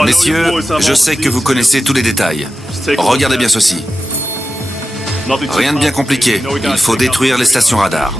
Messieurs, je sais que vous connaissez tous les détails. Regardez bien ceci. Rien de bien compliqué. Il faut détruire les stations radars.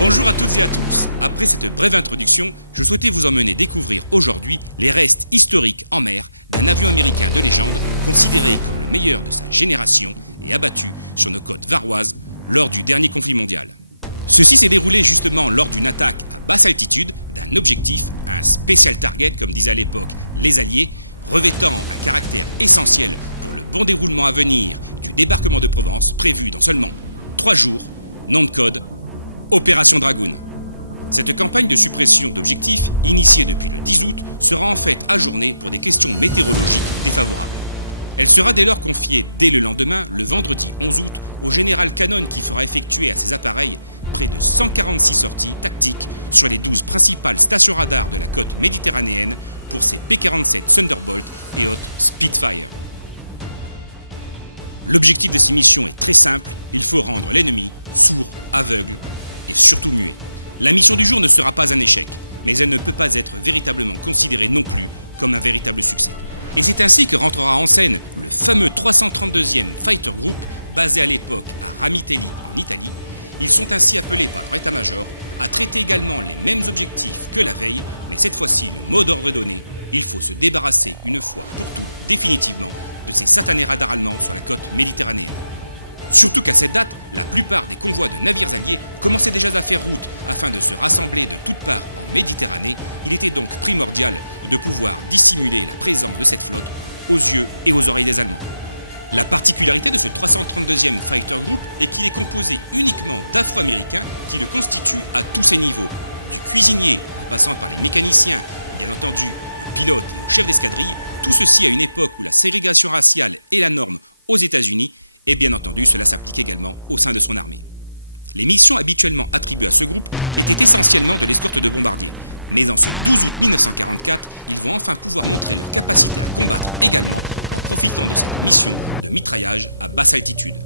Bonjour à toutes et à tous. Après cette brève introduction, je souhaitais vous emmener découvrir aujourd'hui les restes historiques en mer d'un avion américain de légende considéré comme le meilleur de sa génération et abattu sur nos côtes varoises lors du dernier conflit mondial. Ceci s'est déroulé justement lors d'une attaque à basse altitude d'un objectif, un special target comme disaient à l'époque les Alliés, revêtant un caractère essentiel pour le bon déroulement à venir du débarquement de Provence prévu dans seulement 3 jours, nom de code Opération Dragoon. Cette campagne de suppression d'objectifs, initiée depuis le 10 août, sera en fait ajournée pour des questions météorologiques défavorables. Elle sera dès lors confiée dès le lendemain, le vendredi 11 août, au général Cannon qui fera effectuer à ses appareils près de 146 sorties tactiques sur les 12 principales stations radars de la côte méditerranéenne pour ses P-47 Thunderbolt et autres Spitfire. L'objectif de ces missions est très simple, il faut rendre l'ennemi sourd, aveugle et surtout muet. La mission du jour ne sera pas un échec, mais elle ne peut pas être véritablement considérée non plus comme un véritable succès. Et c'est ainsi que rentrera en scène le fameux 332e Fighter Group, basé à l'époque à Ramitelli en Italie. Ils sont ainsi appelés par leur état-major à traiter également les mêmes objectifs que la veille, mais cette fois-ci le mot d'ordre est donné, il faut se débarrasser une fois pour toutes définitivement de ces satanés radars allemands sur la côte méditerranéenne. Surtout qu'à cette date, la plupart des convois de navires alliés commençaient déjà à faire route afin de se rassembler de toutes parts en Méditerranée. Il était donc primordial de pouvoir dissimuler la présence de cette flotte aux yeux et aux oreilles des Allemands. La particularité de ce 332e Fighter Group est qu'il est composé uniquement d'Afro-Américains qui le constituent à tous ses niveaux, du cuisinier en passant par les mécaniciens, bien entendu aux pilotes et aux chefs d'escadrille, tout ceci à une époque où la ségrégation raciale est la norme aux États-Unis. Et bien entendu, cela s'applique également au sein de son armée. Les missions habituellement attribuées à ce groupe étaient essentiellement de l'escorte de bombardiers. Mais en ce 12 août 1944, ils vont enfin pouvoir montrer leur capacité à combattre également en profitant de cette mission de mitraillage à basse altitude.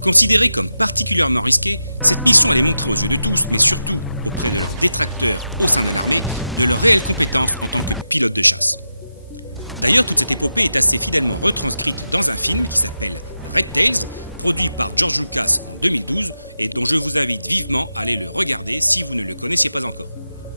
Considérée comme particulièrement risquée, cette mission allait montrer aux yeux de tous, mais surtout auprès de leurs détracteurs au sein de l'armée, de leurs réelles compétences en tant que pilote de chasse. D'ailleurs, toute cette épopée est assez fidèlement retranscrite dans un film qui s'appelle Red Tails, produit par George Lucas en 2012 et dont je vous invite vivement à aller le regarder si vous ne le connaissiez pas encore.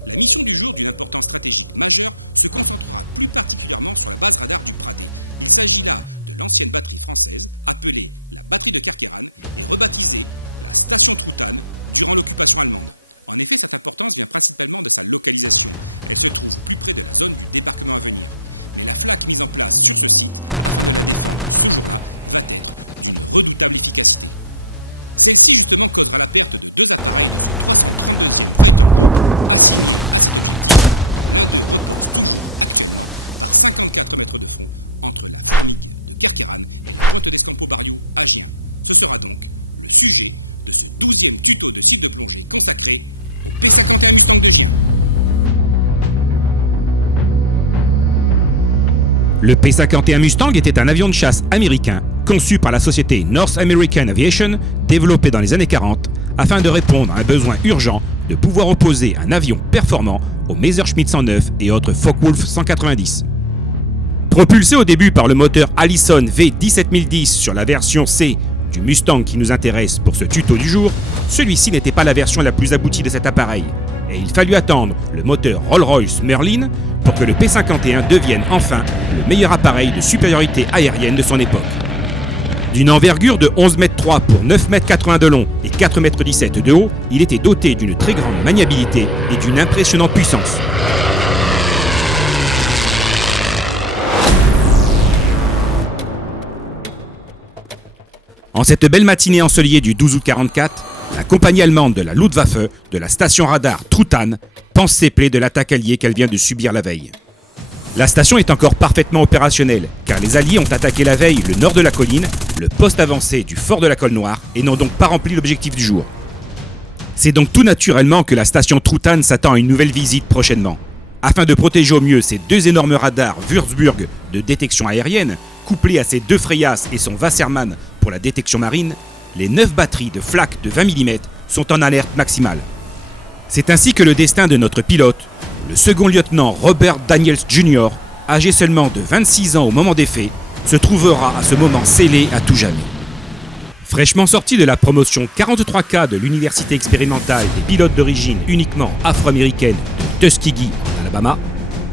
La mission du jour, d'une importance stratégique majeure, se concentrera plus particulièrement sur la base radar du Pradé. Il s'agit là de l'ancienne batterie française, appelée la batterie de Carqueiranne et rebaptisée la station Troutane durant l'occupation allemande. En effet, cette importance vient principalement de sa localisation. Elle se trouve au plus près de la zone du débarquement à venir. Mais la flaque mise en place sur ce site, afin de la défendre ce jour-là, va être d'une redoutable efficacité. Celle-ci justement causera la perte de 2 appareils de ce 332e Fighter Group assignés à cet objectif. L'un d'eux repose toujours actuellement par 54 mètres de fond entre la fourmigue de Carqueiranne et la pointe d'Escampo Barrio à Gien. Ce sera donc le sujet de ce 12e tuto de site de plongée consacré au P-51 Mustang de Gien. Le P-51 Mustang était un avion de chasse américain conçu par la société North American Aviation, développé dans les années 40, afin de répondre à un besoin urgent de pouvoir opposer un avion performant aux Messerschmitt 109 et autres Focke-Wulf 190. Propulsé au début par le moteur Allison V17010 sur la version C du Mustang qui nous intéresse pour ce tuto du jour, celui-ci n'était pas la version la plus aboutie de cet appareil, et il fallut attendre le moteur Rolls-Royce Merlin pour que le P-51 devienne enfin le meilleur appareil de supériorité aérienne de son époque. D'une envergure de 11,3 m pour 9,80 m de long et 4,17 m de haut, il était doté d'une très grande maniabilité et d'une impressionnante puissance. En cette belle matinée ensoleillée du 12 août 1944, la compagnie allemande de la Luftwaffe, de la station radar Truthahn, pense ses plaies de l'attaque alliée qu'elle vient de subir la veille. La station est encore parfaitement opérationnelle, car les Alliés ont attaqué la veille le nord de la colline, le poste avancé du fort de la Colle Noire, et n'ont donc pas rempli l'objectif du jour. C'est donc tout naturellement que la station Truthahn s'attend à une nouvelle visite prochainement. Afin de protéger au mieux ces deux énormes radars Würzburg de détection aérienne, couplés à ses deux Freyas et son Wassermann pour la détection marine, les 9 batteries de flak de 20 mm sont en alerte maximale. C'est ainsi que le destin de notre pilote, le second lieutenant Robert Daniels Jr., âgé seulement de 26 ans au moment des faits, se trouvera à ce moment scellé à tout jamais. Fraîchement sorti de la promotion 43K de l'université expérimentale des pilotes d'origine uniquement afro-américaine de Tuskegee, Alabama,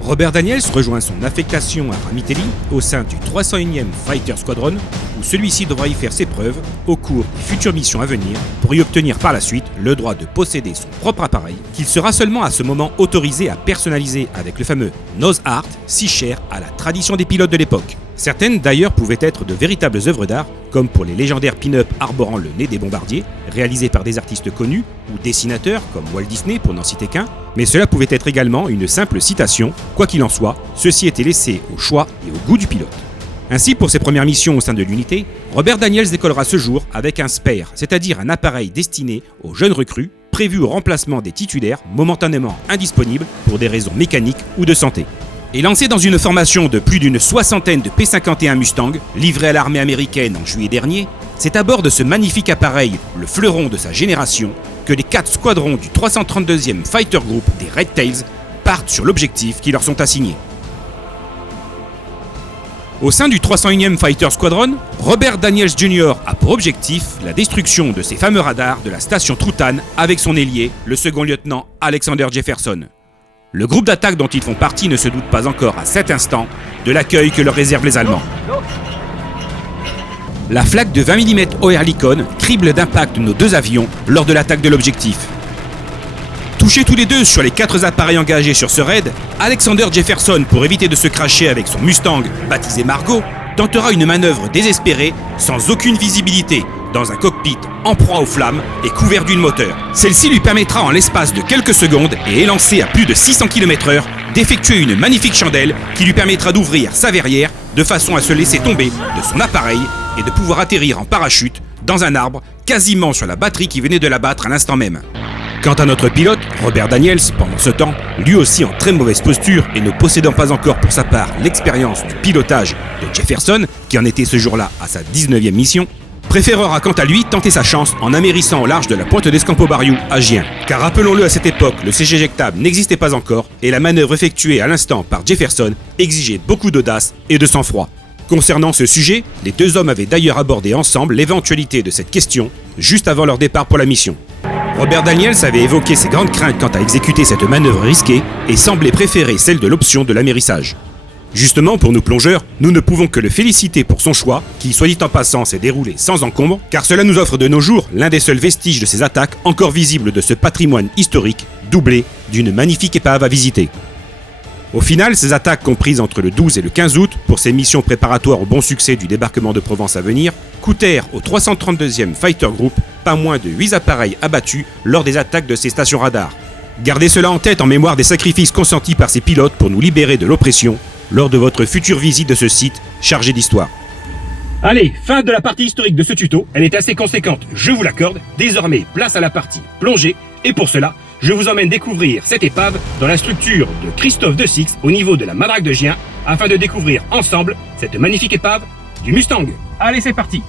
Robert Daniels rejoint son affectation à Ramitelli au sein du 301e Fighter Squadron, où celui-ci devra y faire ses preuves au cours des futures missions à venir pour y obtenir par la suite le droit de posséder son propre appareil, qu'il sera seulement à ce moment autorisé à personnaliser avec le fameux Nose Art, si cher à la tradition des pilotes de l'époque. Certaines d'ailleurs pouvaient être de véritables œuvres d'art, comme pour les légendaires pin-up arborant le nez des bombardiers, réalisés par des artistes connus ou dessinateurs comme Walt Disney pour n'en citer qu'un, mais cela pouvait être également une simple citation. Quoi qu'il en soit, ceci était laissé au choix et au goût du pilote. Ainsi, pour ses premières missions au sein de l'unité, Robert Daniels décollera ce jour avec un spare, c'est-à-dire un appareil destiné aux jeunes recrues, prévu au remplacement des titulaires momentanément indisponibles pour des raisons mécaniques ou de santé. Et lancé dans une formation de plus d'une soixantaine de P-51 Mustang, livré à l'armée américaine en juillet dernier, c'est à bord de ce magnifique appareil, le fleuron de sa génération, que les 4 squadrons du 332e Fighter Group des Red Tails partent sur l'objectif qui leur sont assignés. Au sein du 301e Fighter Squadron, Robert Daniels Jr. a pour objectif la destruction de ces fameux radars de la station Truthahn avec son ailier, le second lieutenant Alexander Jefferson. Le groupe d'attaque dont ils font partie ne se doute pas encore à cet instant de l'accueil que leur réservent les Allemands. La flak de 20 mm Oerlikon crible d'impact nos 2 avions lors de l'attaque de l'objectif. Touchés tous les deux sur les 4 appareils engagés sur ce raid, Alexander Jefferson, pour éviter de se cracher avec son Mustang, baptisé Margot, tentera une manœuvre désespérée, sans aucune visibilité, dans un cockpit en proie aux flammes et couvert d'une moteur. Celle-ci lui permettra en l'espace de quelques secondes et élancée à plus de 600 km/h d'effectuer une magnifique chandelle qui lui permettra d'ouvrir sa verrière de façon à se laisser tomber de son appareil et de pouvoir atterrir en parachute dans un arbre quasiment sur la batterie qui venait de l'abattre à l'instant même. Quant à notre pilote, Robert Daniels, pendant ce temps, lui aussi en très mauvaise posture et ne possédant pas encore pour sa part l'expérience du pilotage de Jefferson, qui en était ce jour-là à sa 19e mission, préférera quant à lui tenter sa chance en amérissant au large de la pointe d'Escampo Bariou à Gien. Car rappelons-le, à cette époque, le siège éjectable n'existait pas encore et la manœuvre effectuée à l'instant par Jefferson exigeait beaucoup d'audace et de sang-froid. Concernant ce sujet, les 2 hommes avaient d'ailleurs abordé ensemble l'éventualité de cette question juste avant leur départ pour la mission. Robert Daniels avait évoqué ses grandes craintes quant à exécuter cette manœuvre risquée et semblait préférer celle de l'option de l'amérissage. Justement, pour nous plongeurs, nous ne pouvons que le féliciter pour son choix, qui, soit dit en passant, s'est déroulé sans encombre, car cela nous offre de nos jours l'un des seuls vestiges de ces attaques encore visibles de ce patrimoine historique, doublé d'une magnifique épave à visiter. Au final, ces attaques comprises entre le 12 et le 15 août, pour ces missions préparatoires au bon succès du débarquement de Provence à venir, coûtèrent au 332e Fighter Group pas moins de 8 appareils abattus lors des attaques de ces stations radars. Gardez cela en tête en mémoire des sacrifices consentis par ces pilotes pour nous libérer de l'oppression lors de votre future visite de ce site chargé d'histoire. Allez, fin de la partie historique de ce tuto, elle est assez conséquente, je vous l'accorde. Désormais, place à la partie plongée, et pour cela, je vous emmène découvrir cette épave dans la structure de Christophe de Six au niveau de la Madrague de Gien, afin de découvrir ensemble cette magnifique épave du Mustang. Allez, c'est parti!